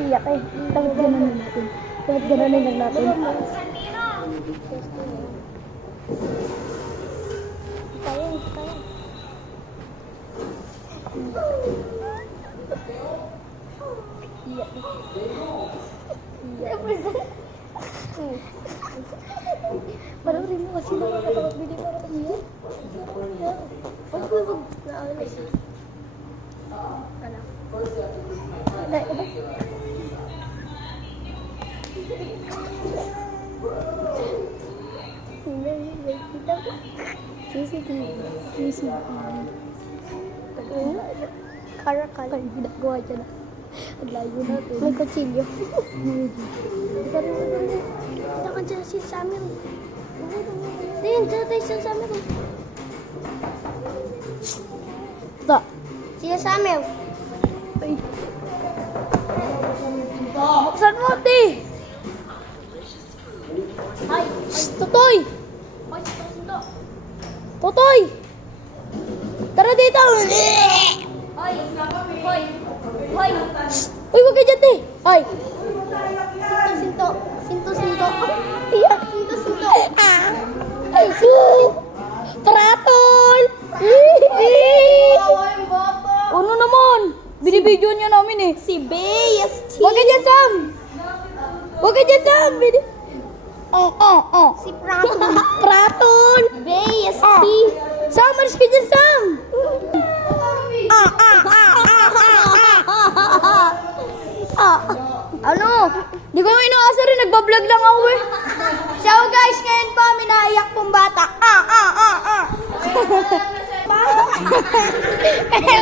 Iyak eh. Takot gananin natin. Takot gananin lang natin. Tayo. Iyak eh. Parang rin mo kasi nakakatakot bili para umiyak. Wag. Naalis. Anak. CCTV. Karakal. Ay, ginagawa dyan. Ang layo natin. May kutsilyo. Kita ka dyan si Samuel. Din, dyan tayo si Samuel. Ito. Si Samuel. Ay. Buksan mo, ate. Ay. Totoy. Totoy. Tara dito. Hoy. Uy, wag ka dyan, te. Ay. Sinto. Iya. Sinto. Ay, Karatol. Ano naman? Binibidyo niya namin eh. Si Bayas. Wag ka dyan, Sam. Si Pratol. Bayas. Sam, maris ka dyan, Sam. Ano? Di ko naman inaasa rin, nagbablog lang ako eh. So guys, ngayon po, minaiyak pong bata.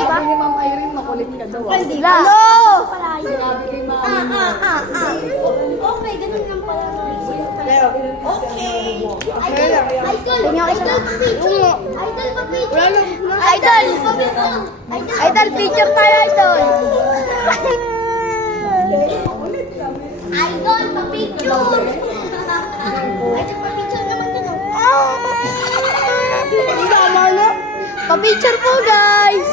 Sabi ni Ma'am Irene, makulit ka daw. Hello! Sabi ni Ma'am. Okay, ganun lang pala. Okay. Idol, picture tayo, idol. Idol, pa-picture. Pa-picture naman dyan. Tama na. Pa-picture po, guys.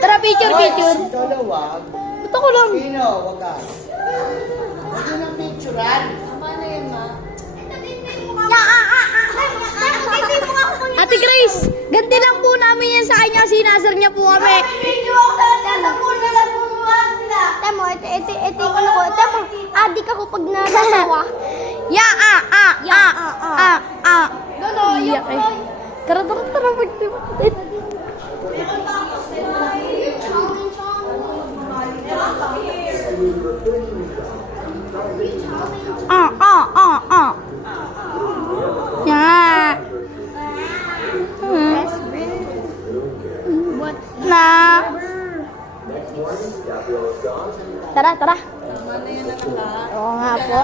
Tara, picture. Ikaw na wag. Ba't ako lang? Sino? Wag ka. Ito ng picturean. Tama na yan, ma. Ate Grace, ganti lang po namin yan sa kanya. Sinasar niya po kami. Temo, ito yung ano ko. Temo, adik ako pag nagatawa. Iyak eh. Tara, magtimutin. Tara. Tama na yan, anak. Oo nga po.